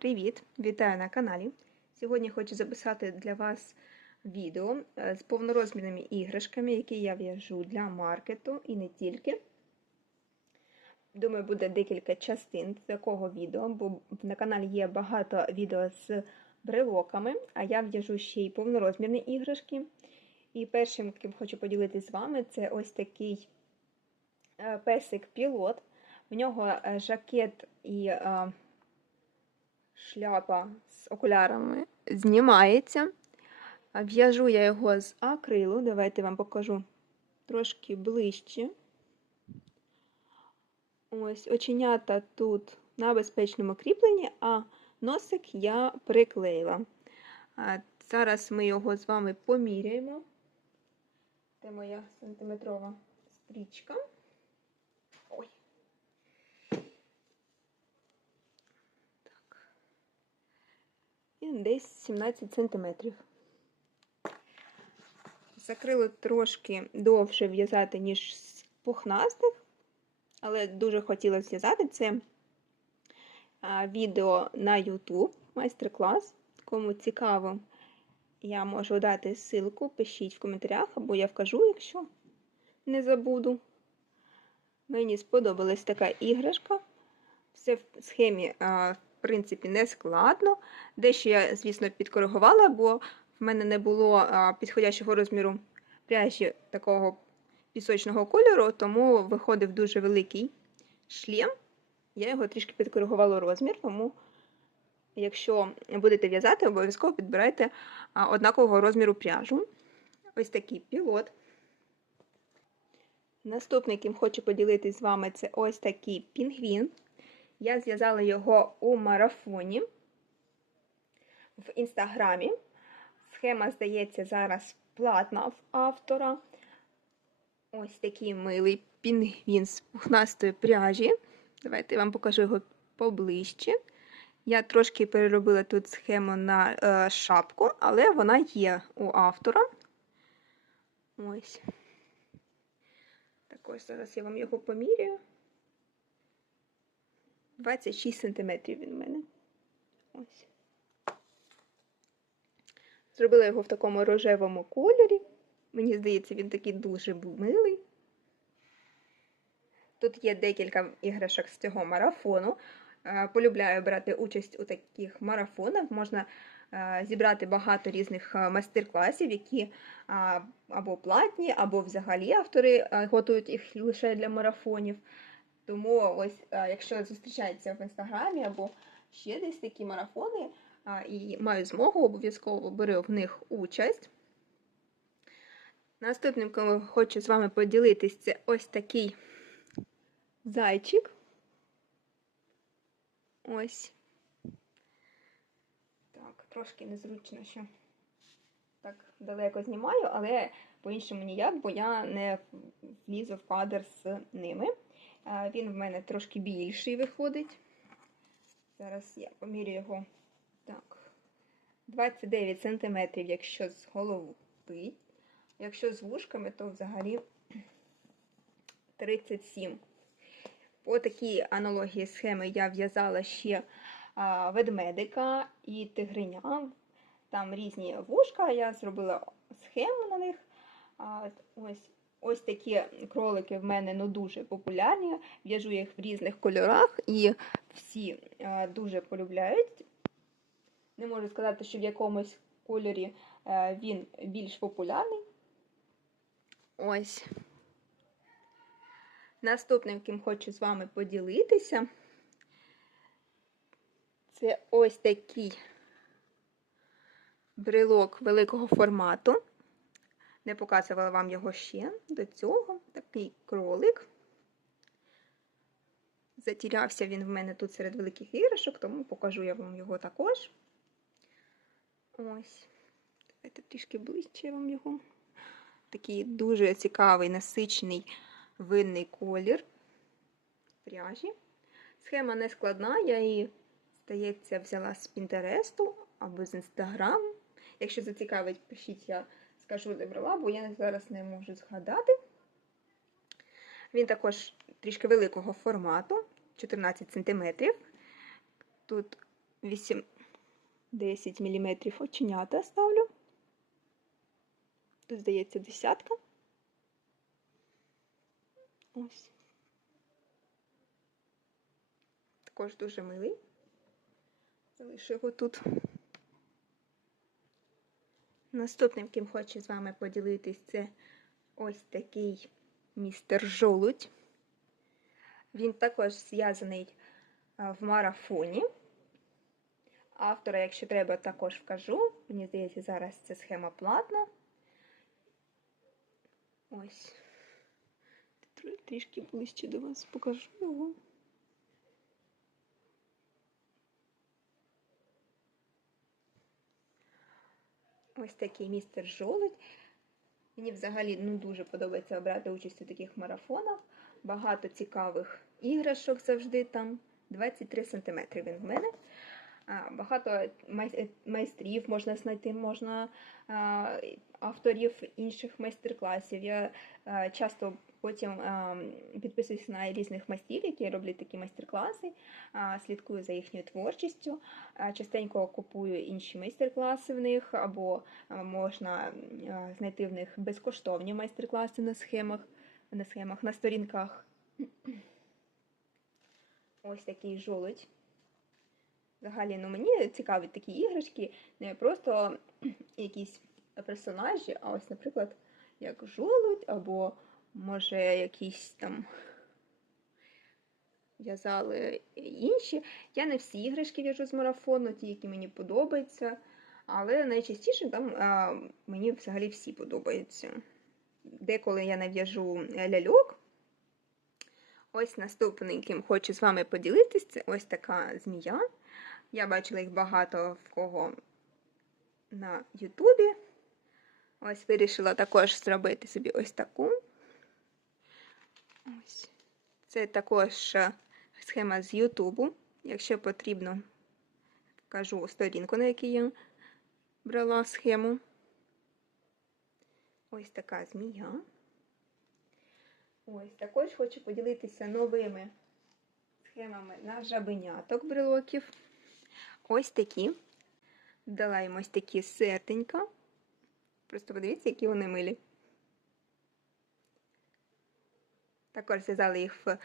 Привіт! Вітаю на каналі. Сьогодні хочу записати для вас відео е, з повнорозмірними іграшками, які я в'яжу для маркету і не тільки. Думаю, буде декілька частин такого відео, бо на каналі є багато відео з брелоками, а я в'яжу ще й повнорозмірні іграшки. І першим, ким хочу поділитися з вами, це ось такий е, песик-пілот. В нього е, жакет і шляпа з окулярами знімається. В'яжу я його з акрилу. Давайте вам покажу трошки ближче. Ось оченята тут на безпечному кріпленні, а носик я приклеїла. Зараз ми його з вами поміряємо. Це моя сантиметрова стрічка. Ой. Так. І десь 17 сантиметрів. Закрило трошки довше в'язати, ніж з пухнастих, але дуже хотіла зв'язати це відео на YouTube, майстер-клас. Кому цікаво, я можу дати ссылку, пишіть в коментарях, або я вкажу, якщо не забуду. Мені сподобалась така іграшка. Все в схемі, принципі, не складно. Дещо я, звісно, підкоригувала, бо в мене не було підходящого розміру пряжі такого пісочного кольору, тому виходив дуже великий шлем. Я його трішки підкоригувала розмір, тому, якщо будете в'язати, обов'язково підбирайте однакового розміру пряжу. Ось такий пілот. Наступний, ким хочу поділитися з вами, це ось такий пінгвін. Я зв'язала його у марафоні в інстаграмі. Схема, здається, зараз платна в автора. Ось такий милий пінгвін з пухнастої пряжі. Давайте я вам покажу його поближче. Я трошки переробила тут схему на е, шапку, але вона є у автора. Ось. Також зараз я вам його поміряю. 26 см він в мене. Ось. Зробила його в такому рожевому кольорі. Мені здається, він такий дуже милий. Тут є декілька іграшок з цього марафону. Полюбляю брати участь у таких марафонах. Можна зібрати багато різних майстер-класів, які або платні, або взагалі автори готують їх лише для марафонів. Тому, ось, якщо зустрічається в інстаграмі або ще десь такі марафони, і маю змогу, обов'язково беру в них участь. Наступним, кому хочу з вами поділитися, це ось такий зайчик. Ось. Так, трошки незручно, що так далеко знімаю, але по-іншому ніяк, бо я не влізу в кадр з ними. Він в мене трошки більший виходить. Зараз я помірю його так. 29 см, якщо з голови. Якщо з вушками, то взагалі 37 По такій аналогії схеми я в'язала ще ведмедика і тигриня. Там різні вушка, я зробила схему на них. Ось ось такі кролики в мене ну, дуже популярні. В'яжу їх в різних кольорах і всі а, дуже полюбляють. Не можу сказати, що в якомусь кольорі а, він більш популярний. Ось. Наступним, ким хочу з вами поділитися, це ось такий брелок великого формату. Не показувала вам його ще до цього. Такий кролик. Затірявся він в мене тут серед великих іграшок, тому покажу я вам його також. Ось. Давайте трішки ближче вам його. Такий дуже цікавий, насичений винний колір пряжі. Схема не складна, я її, здається, взяла з Пінтересту або з Інстаграму. Якщо зацікавить, пишіть, я скажу, де брала, бо я зараз не можу згадати. Він також трішки великого формату, 14 см. Тут 8, 10 мм оченята ставлю. Тут, здається, десятка. Ось. Також дуже милий. Залишу його тут. Наступним, ким хочу з вами поділитись, це ось такий містер Жолудь. Він також зв'язаний в марафоні. Автора, якщо треба, також вкажу. Мені здається, зараз це схема платна. Ось. Трішки ближче до вас покажу його. Ось такий містер Жолудь. Мені взагалі ну, дуже подобається брати участь у таких марафонах. Багато цікавих іграшок завжди там. 23 см він в мене. Багато майстрів можна знайти, можна авторів інших майстер-класів. Я часто потім а, підписуюсь на різних майстрів, які роблять такі майстер-класи, слідкую за їхньою творчістю. Частенько купую інші майстер-класи в них, або а, можна а, знайти в них безкоштовні майстер-класи на схемах, на схемах, на сторінках. Ось такий жолудь. Взагалі, ну мені цікаві такі іграшки, не просто якісь персонажі, а ось, наприклад, як жолудь, або може якісь там в'язали інші. Я не всі іграшки в'яжу з марафону, ті, які мені подобаються. Але найчастіше там а, мені взагалі всі подобаються. Деколи я нав'яжу ляльок. Ось наступний, ким хочу з вами поділитись, це ось така змія. Я бачила їх багато в кого на Ютубі. Ось вирішила також зробити собі ось таку. Ось. Це також е, схема з Ютубу. Якщо потрібно, вкажу сторінку, на якій я брала схему. Ось така змія. Ось також хочу поділитися новими схемами на жабеняток брелоків. Ось такі. Дала їм ось такі серденька. Просто подивіться, які вони милі. Також зв'язали їх в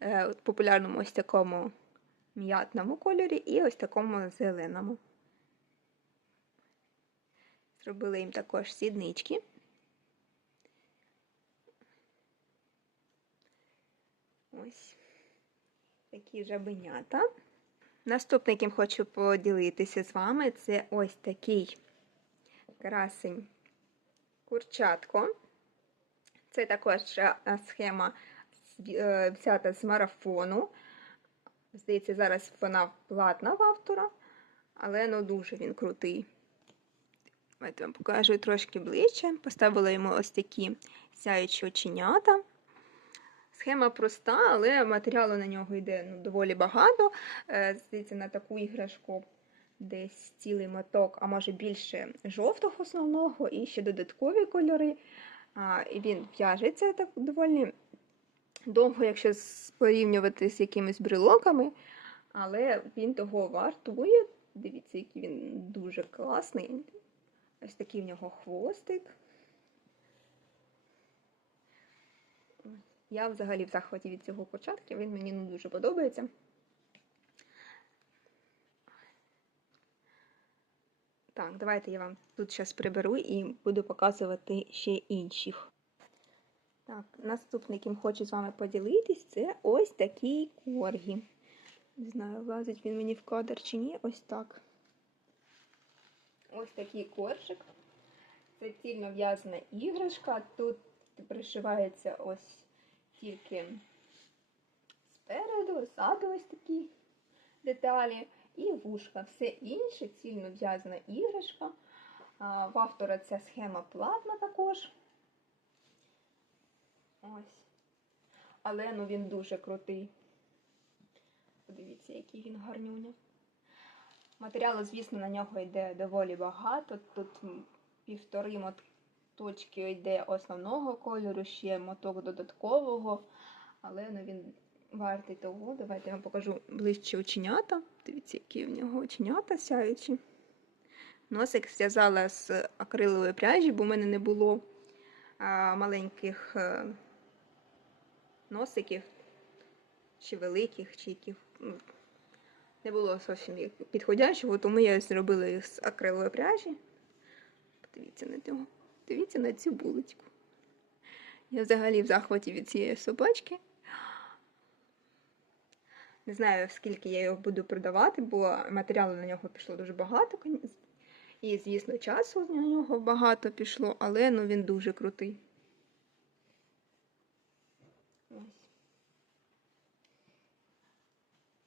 е, популярному ось такому м'ятному кольорі і ось такому зеленому. Зробили їм також сіднички. Ось такі жабенята. Наступний, яким хочу поділитися з вами, це ось такий красень курчатко. Це також е, схема з- е, взята з марафону. Здається, зараз вона платна в автора, але ну дуже він крутий. Давайте вам покажу трошки ближче. Поставила йому ось такі сяючі оченята. Схема проста, але матеріалу на нього йде ну, доволі багато. Е, Здається, на таку іграшку десь цілий моток, а може більше жовтого основного і ще додаткові кольори. І він в'яжеться так доволі довго, якщо порівнювати з якимись брелоками, але він того вартує. Дивіться, який він дуже класний. Ось такий в нього хвостик. Я взагалі в захваті від цього початку, він мені ну, дуже подобається. Так, давайте я вам тут зараз приберу і буду показувати ще інших. Так, наступний, яким хочу з вами поділитись, це ось такий коргі. Не знаю, влазить він мені в кадр чи ні. Ось так. Ось такий коржик. Це цільно в'язана іграшка. Тут пришивається ось тільки спереду, ззаду ось такі деталі і вушка. Все інше цільно в'язана іграшка. В автора ця схема платна також. Ось. Але ну він дуже крутий. Подивіться, який він гарнюня. Матеріалу, звісно, на нього йде доволі багато. Тут півтори моточки йде основного кольору, ще моток додаткового. Але ну, він вартий того. Давайте я вам покажу ближче оченята. Дивіться, які в нього оченята сяючі. Носик зв'язала з акрилової пряжі, бо в мене не було маленьких е, носиків, чи великих, чи яких. ну, Не було зовсім підходящого, тому я зробила їх з акрилової пряжі. Подивіться на нього. Дивіться на цю булочку. Я взагалі в захваті від цієї собачки. Не знаю, скільки я його буду продавати, бо матеріалу на нього пішло дуже багато. І, звісно, часу на нього багато пішло, але ну, він дуже крутий. Ось.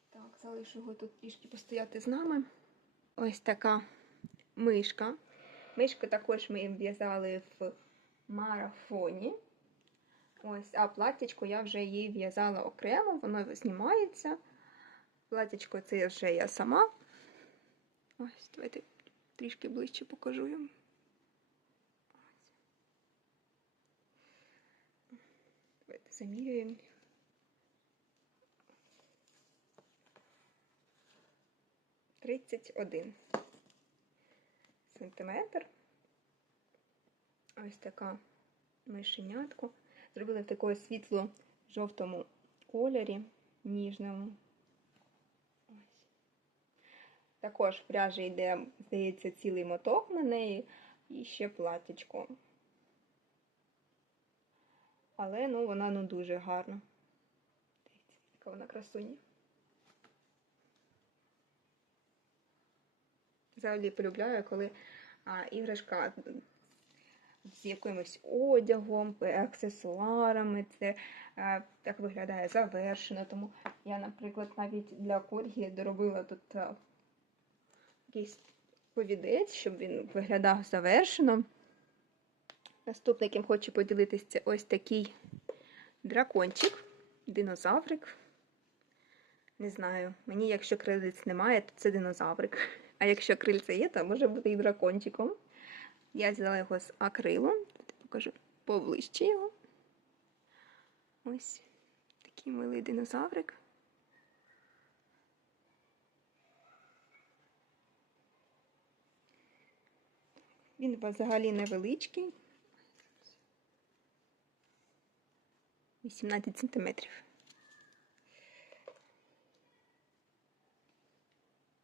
Так, залишу його тут трішки постояти з нами. Ось така мишка. Мишку також ми в'язали в марафоні. Ось, а платтячко я вже її в'язала окремо, воно знімається. Платтячко це вже я сама. Ось, давайте трішки ближче покажу їм. Давайте замірюємо. Тридцять один сантиметр. Ось така мишенятко. Зробили в такому світло-жовтому кольорі, ніжному. Ось. Також в пряжі йде, здається, цілий моток на неї і ще платічко. Але ну, вона ну, дуже гарна. Дивіться, яка вона красуня. Взагалі полюбляю, коли а, іграшка з якимось одягом, аксесуарами. Це е, так виглядає завершено. Тому я, наприклад, навіть для коргі доробила тут якийсь повідець, щоб він виглядав завершено. Наступний, яким хочу поділитися, це ось такий дракончик, динозаврик. Не знаю, мені, якщо крилиць немає, то це динозаврик. А якщо крильце є, то може бути і дракончиком. Я взяла його з акрилом. Тут покажу поближче його. Ось такий милий динозаврик. Він взагалі невеличкий. 18 сантиметрів.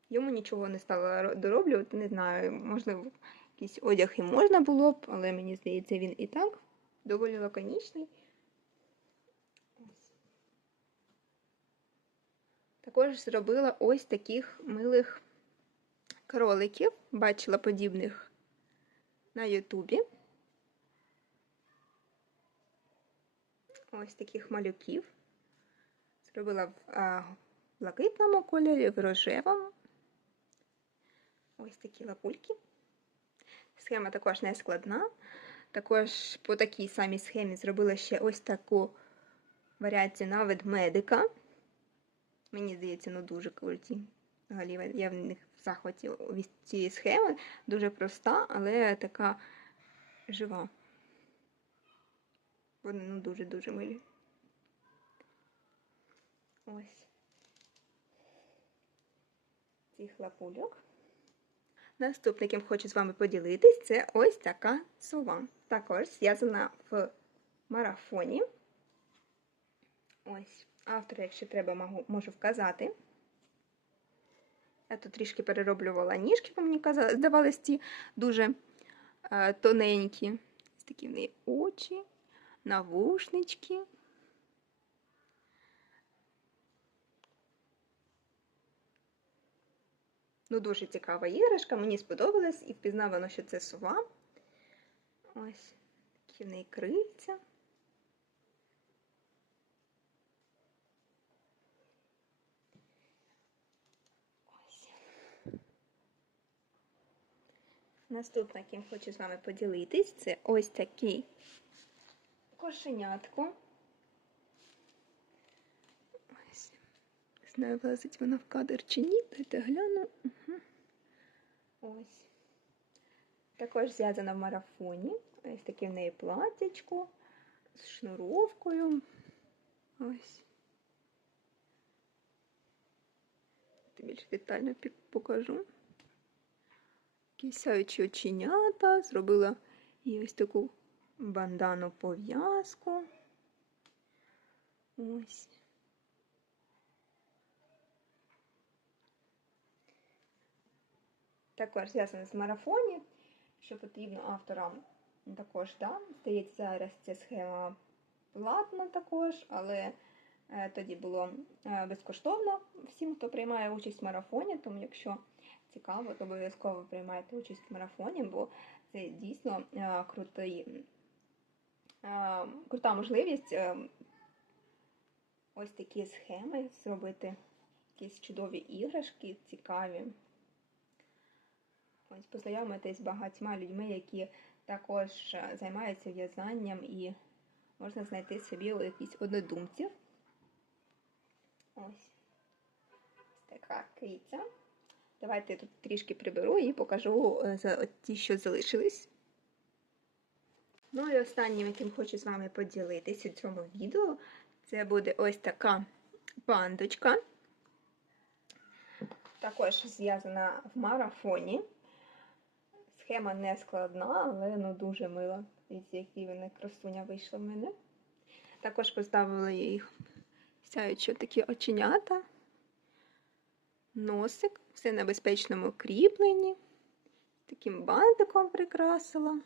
Йому нічого не стало дороблювати, не знаю, можливо, якийсь одяг і можна було б, але мені здається, він і так доволі лаконічний. Також зробила ось таких милих кроликів, бачила подібних на Ютубі. Ось таких малюків. Зробила в а, блакитному кольорі, в рожевому. Ось такі лапульки. Схема також не складна. Також по такій самій схемі зробила ще ось таку варіацію на ведмедика. Мені здається, ну дуже круті. Взагалі, я в них захваті від цієї схеми. Дуже проста, але така жива. Вони ну, дуже-дуже милі. Ось. Цих лапульок. Наступний, яким хочу з вами поділитись, це ось така сова. Також зв'язана в марафоні. Ось, автора, якщо треба, можу вказати. Я тут трішки перероблювала ніжки, бо мені казали, здавались ті дуже е, тоненькі. Ось такі в неї очі, навушнички. Ну, дуже цікава іграшка, мені сподобалась і впізнавано, що це сова. Ось такі в неї крильця. Наступне, яким хочу з вами поділитись, це ось такий кошенятко. Ось. Знаю, влазить вона в кадр чи ні, дайте гляну. Угу. Ось. Також зв'язана в марафоні. Ось таке в неї платячко з шнуровкою. Ось. більш детально покажу. Такі оченята. Зробила і ось таку бандану пов'язку. Ось. Також зв'язано з марафоні, що потрібно авторам також, да, здається, зараз ця схема платна також, але е, тоді було е, безкоштовно всім, хто приймає участь в марафоні, тому якщо цікаво, то обов'язково приймайте участь в марафоні, бо це дійсно е, крутий, е, крута можливість е, ось такі схеми зробити, якісь чудові іграшки, цікаві. Ось познайомитись з багатьма людьми, які також займаються в'язанням і можна знайти собі якісь однодумців. Ось така киця. Давайте я тут трішки приберу і покажу е, ті, що залишились. Ну і останнім, яким хочу з вами поділитися у цьому відео, це буде ось така пандочка. Також зв'язана в марафоні. Схема не складна, але ну, дуже мила. Дивіться, які вони красуня вийшла в мене. Також поставила їх сяючи такі оченята, носик, все на безпечному кріпленні. Таким бантиком прикрасила.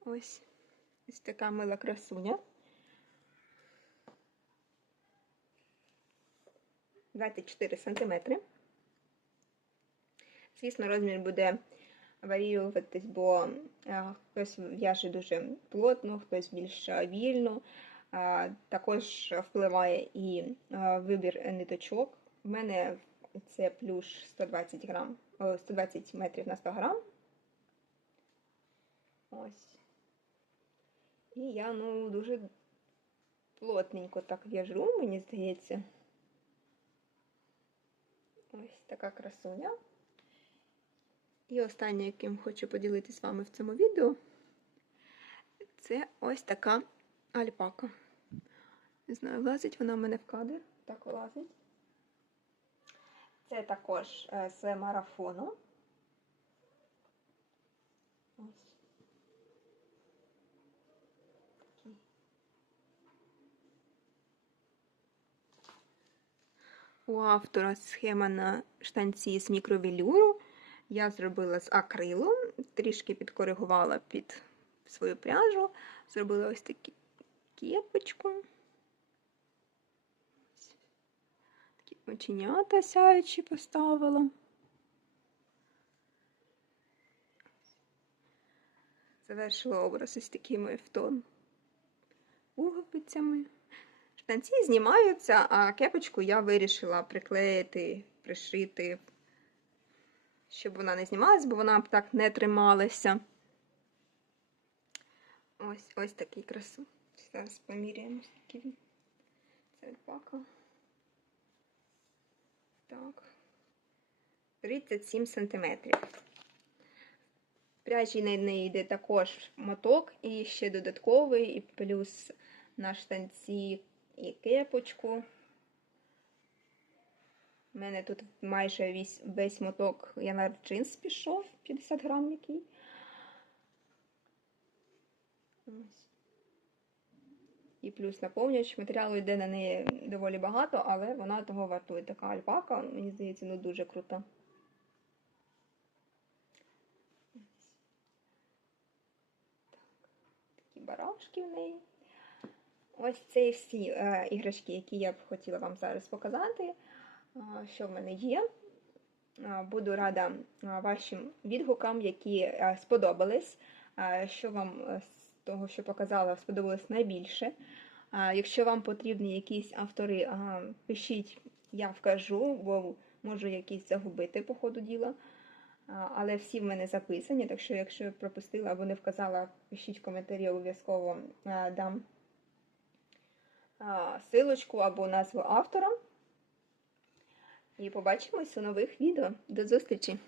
Ось ось така мила красуня. 24 сантиметри. Звісно, розмір буде варіюватись, бо хтось в'яже дуже плотно, хтось більш вільно. Також впливає і вибір ниточок. У мене це плюс 120 грам, 120 метрів на 100 грам. Ось. І я ну, дуже плотненько так в'яжу, мені здається. Ось така красуня. І останнє, яким хочу поділитися з вами в цьому відео, це ось така альпака. Не знаю, влазить вона в мене в кадр. Так влазить. Це також е, з марафону. Ось. Такий. У автора схема на штанці з мікровелюру. Я зробила з акрилом, трішки підкоригувала під свою пряжу, зробила ось таку кепочку. Оченята сяючі поставила. Завершила образ ось такими в тон пуговицями. Штанці знімаються, а кепочку я вирішила приклеїти, пришити щоб вона не знімалась, бо вона б так не трималася. Ось ось такий красу. Зараз поміряємо, скільки він. Це альпака. Так. 37 сантиметрів. Пряжі на неї йде також моток і ще додатковий, і плюс на штанці і кепочку. У мене тут майже весь, весь моток я на джинс пішов, 50 грам який. Ось. І плюс наповнювач. Матеріалу йде на неї доволі багато, але вона того вартує. Така альпака, мені здається, ну дуже крута. Такі барашки в неї. Ось це всі е, іграшки, які я б хотіла вам зараз показати що в мене є. Буду рада вашим відгукам, які сподобались, що вам того, що показала, сподобалось найбільше. Якщо вам потрібні якісь автори, пишіть, я вкажу, бо можу якісь загубити по ходу діла. Але всі в мене записані, так що, якщо пропустила або не вказала, пишіть в коментарі, обов'язково дам силочку або назву автора. І побачимось у нових відео. До зустрічі!